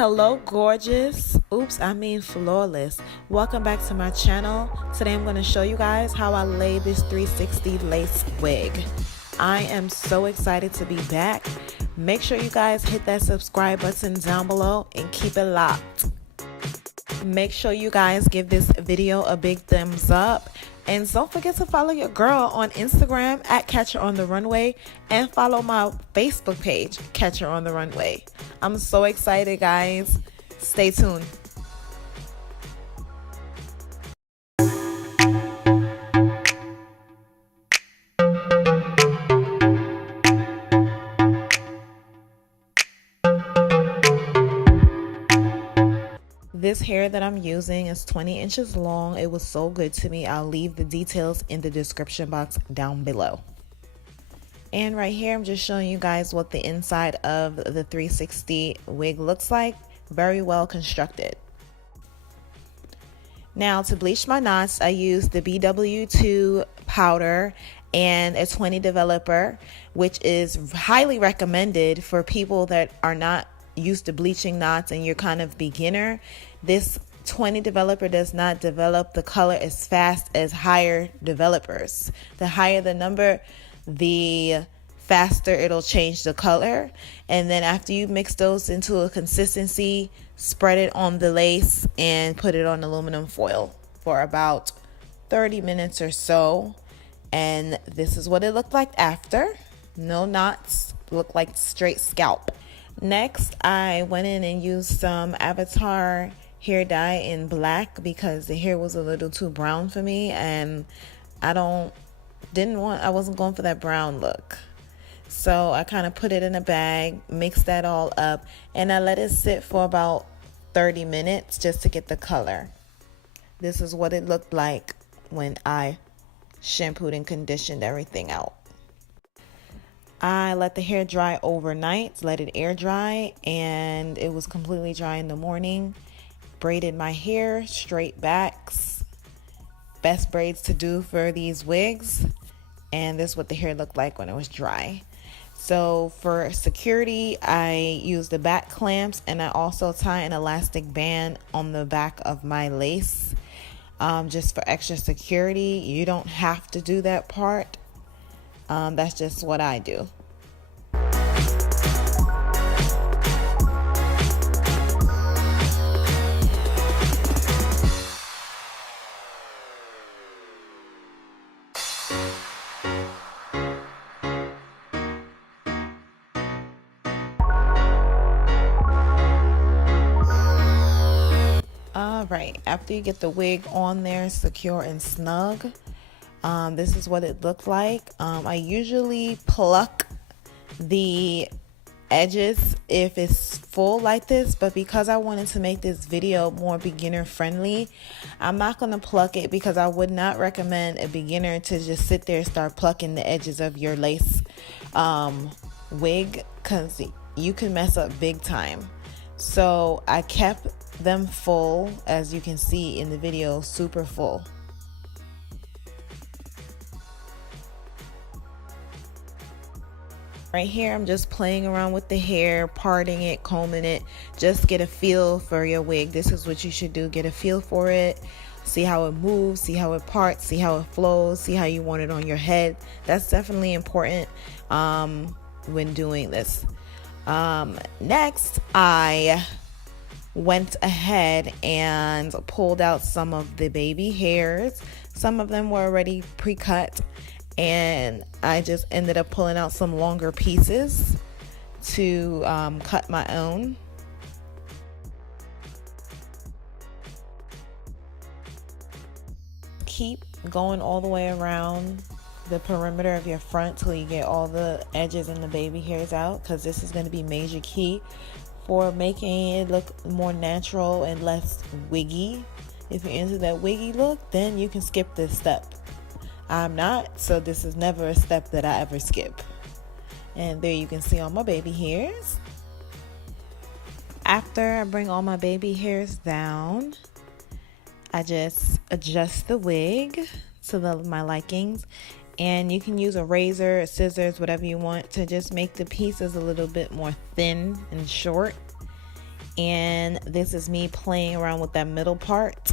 Hello gorgeous, I mean flawless. Welcome back to my channel. Today I'm going to show you guys how I lay this 360 lace wig. I am so excited to be back. Make sure you guys hit that subscribe button down below and keep it locked. Make sure you guys give this video a big thumbs up, and don't forget to follow your girl on Instagram at Catch Her on the Runway, and follow my Facebook page, Catch Her on the Runway. I'm so excited, guys. Stay tuned. This hair that I'm using is 20 inches long. It was so good to me. I'll leave the details in the description box down below. And right here, I'm just showing you guys what the inside of the 360 wig looks like. Very well constructed. Now to bleach my knots, I use the BW2 powder and a 20 developer, which is highly recommended for people that are not used to bleaching knots and you're kind of beginner. This 20 developer does not develop the color as fast as higher developers. The higher the number, the faster it'll change the color. And then after you mix those into a consistency, spread it on the lace and put it on aluminum foil for about 30 minutes or so. And this is what it looked like after. No knots, looked like straight scalp. Next, I went in and used some Avatar hair dye in black because the hair was a little too brown for me, and I wasn't going for that brown look. So I kind of put it in a bag, mixed that all up, and I let it sit for about 30 minutes just to get the color. This is what it looked like when I shampooed and conditioned everything out. I let the hair dry overnight, let it air dry, and it was completely dry in the morning. Braided my hair, straight backs. Best braids to do for these wigs. And this is what the hair looked like when it was dry. So for security, I use the back clamps, and I also tie an elastic band on the back of my lace just for extra security. You don't have to do that part. That's just what I do. All right, after you get the wig on there secure and snug, this is what it looked like. I usually pluck the edges if it's full like this, but because I wanted to make this video more beginner friendly, I'm not going to pluck it, because I would not recommend a beginner to just sit there and start plucking the edges of your lace wig, because you can mess up big time. So I kept them full, as you can see in the video, super full. Right here, I'm just playing around with the hair, parting it, combing it. Just get a feel for your wig. This is what you should do. Get a feel for it. See how it moves, see how it parts, see how it flows, see how you want it on your head. That's definitely important when doing this. Next, I went ahead and pulled out some of the baby hairs. Some of them were already pre-cut, and I just ended up pulling out some longer pieces to cut my own. Keep going all the way around the perimeter of your front till you get all the edges and the baby hairs out, because this is going to be major key for making it look more natural and less wiggy. If you're into that wiggy look, then you can skip this step. I'm not, so this is never a step that I ever skip. And there you can see all my baby hairs. After I bring all my baby hairs down, I just adjust the wig to my likings, and you can use a razor, scissors, whatever you want to just make the pieces a little bit more thin and short. and this is me playing around with that middle part.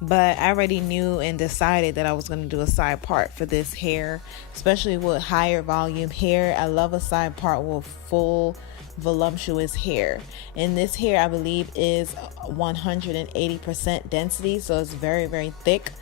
But I already knew and decided that I was going to do a side part for this hair, especially with higher volume hair. I love a side part with full voluptuous hair, and this hair I believe is 180% density, so it's very, very thick.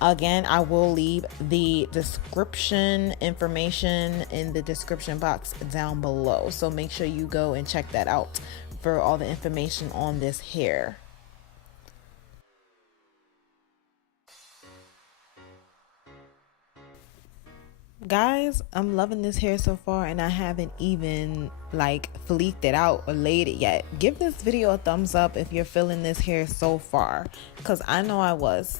Again, I will leave the description information in the description box down below, so make sure you go and check that out for all the information on this hair. Guys, I'm loving this hair so far, and I haven't even like fleeked it out or laid it yet. Give this video a thumbs up if you're feeling this hair so far, because I know I was.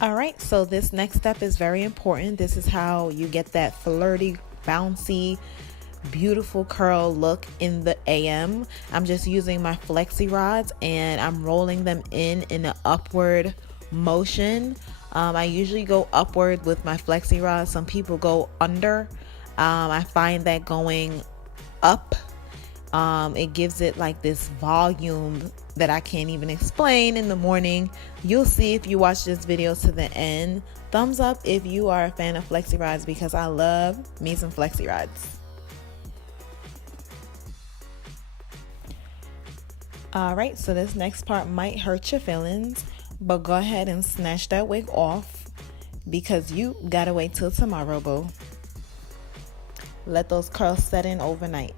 Alright, so this next step is very important. This is how you get that flirty, bouncy, beautiful curl look in the AM. I'm just using my flexi rods and I'm rolling them in an upward motion. I usually go upward with my flexi rods. Some people go under. I find that going up, it gives it like this volume that I can't even explain in the morning. You'll see if you watch this video to the end. Thumbs up if you are a fan of flexi rods, because I love me some flexi rods. Alright, so this next part might hurt your feelings, but go ahead and snatch that wig off, because you gotta wait till tomorrow, boo. Let those curls set in overnight.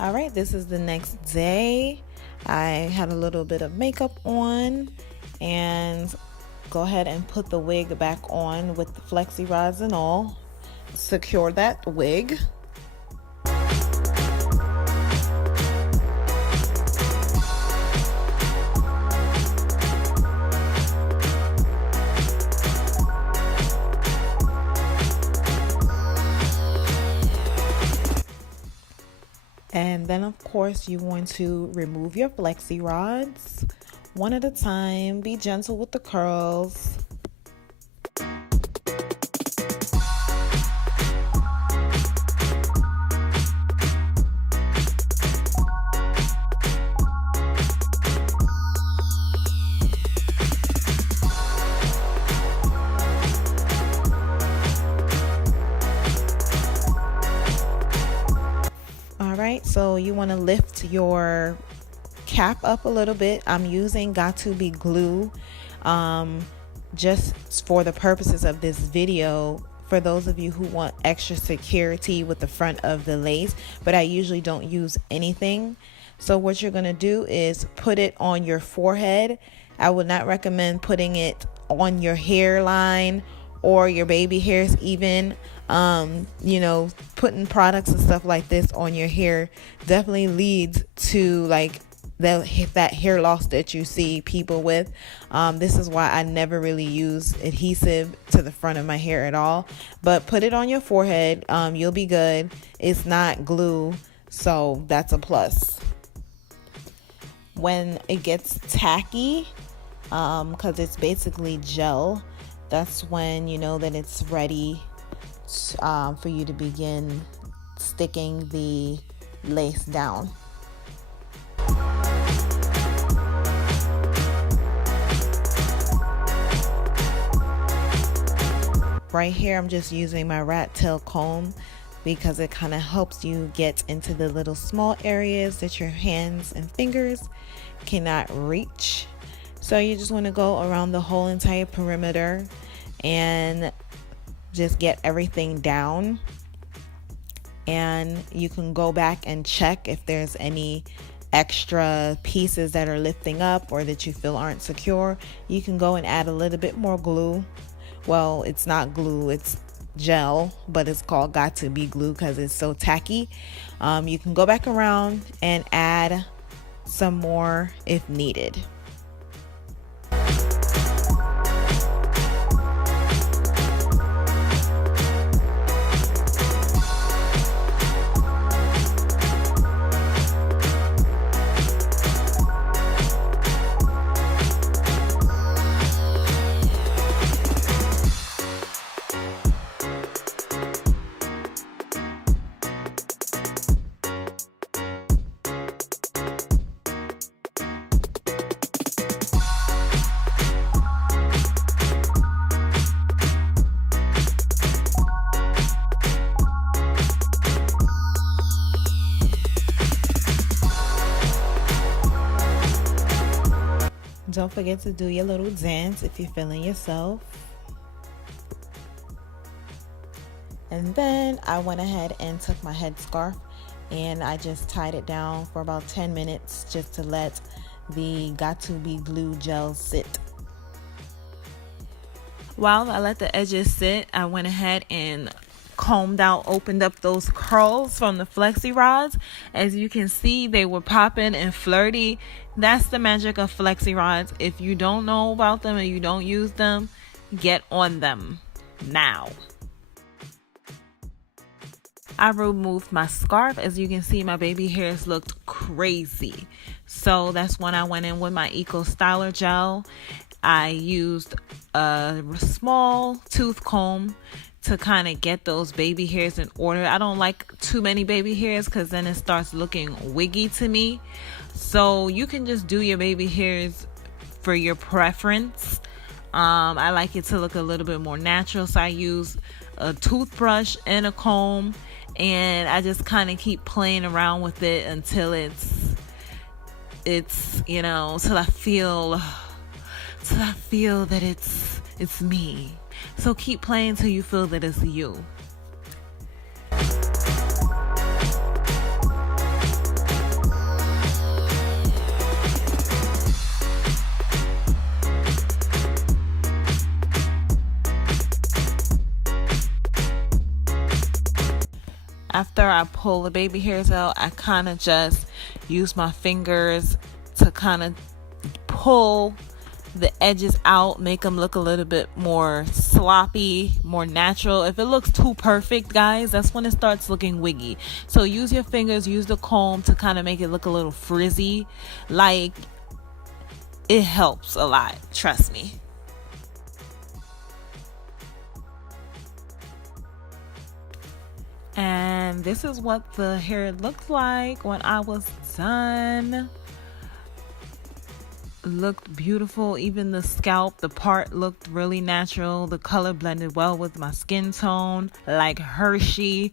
Alright, this is the next day. I had a little bit of makeup on, and go ahead and put the wig back on with the flexi rods and all. Secure that wig. And then of course you're going to remove your flexi rods one at a time. Be gentle with the curls. Alright, so you want to lift your cap up a little bit. I'm using Got2b glue just for the purposes of this video, for those of you who want extra security with the front of the lace, but I usually don't use anything. So what you're going to do is put it on your forehead. I would not recommend putting it on your hairline or your baby hairs even. You know, putting products and stuff like this on your hair definitely leads to like that hair loss that you see people with. This is why I never really use adhesive to the front of my hair at all, but put it on your forehead. You'll be good. It's not glue, so that's a plus. When it gets tacky, because it's basically gel, that's when you know that it's ready for you to begin sticking the lace down. Right here I'm just using my rat tail comb because it kind of helps you get into the little small areas that your hands and fingers cannot reach. So you just want to go around the whole entire perimeter and just get everything down, and you can go back and check if there's any extra pieces that are lifting up or that you feel aren't secure. You can go and add a little bit more glue. Well, it's not glue, it's gel, but it's called Got2b glue because it's so tacky. You can go back around and add some more if needed. Don't forget to do your little dance if you're feeling yourself. And then I went ahead and took my headscarf and I just tied it down for about 10 minutes just to let the Got2b glue gel sit. While I let the edges sit, I went ahead and combed out, opened up those curls from the flexi rods. As you can see, they were popping and flirty. That's the magic of flexi rods. If you don't know about them and you don't use them, get on them now. I removed my scarf. As you can see, my baby hairs looked crazy. So that's when I went in with my Eco Styler gel. I used a small tooth comb to kind of get those baby hairs in order. I don't like too many baby hairs because then it starts looking wiggy to me. So you can just do your baby hairs for your preference. I like it to look a little bit more natural, so I use a toothbrush and a comb, and I just kind of keep playing around with it until it's you know, till I feel that it's me. So keep playing till you feel that it's you. After I pull the baby hairs out, I kind of just use my fingers to kind of pull the edges out, make them look a little bit more sloppy, more natural. If it looks too perfect, guys, that's when it starts looking wiggy. So use your fingers, use the comb to kind of make it look a little frizzy. Like, it helps a lot, trust me. And this is what the hair looked like when I was done. Looked beautiful. Even the scalp, the part looked really natural. The color blended well with my skin tone, like Hershey.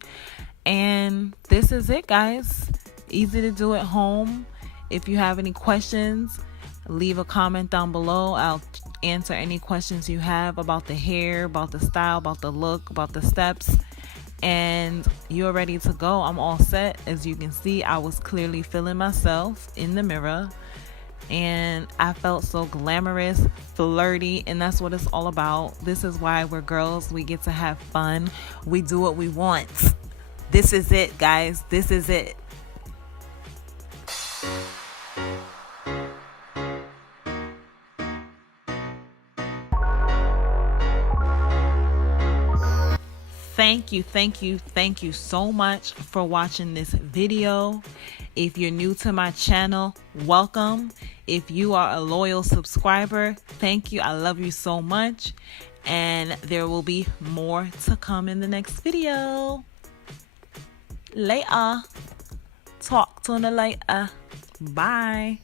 And this is it, guys. Easy to do at home. If you have any questions, leave a comment down below. I'll answer any questions you have about the hair, about the style, about the look, about the steps. And you're ready to go. I'm all set. As you can see, I was clearly feeling myself in the mirror, and I felt so glamorous, flirty, and that's what it's all about. This is why we're girls. We get to have fun. We do what we want. This is it, guys. This is it. Thank you so much for watching this video. If you're new to my channel, welcome. If you are a loyal subscriber, thank you. I love you so much. And there will be more to come in the next video. Later. Talk to you later. Bye.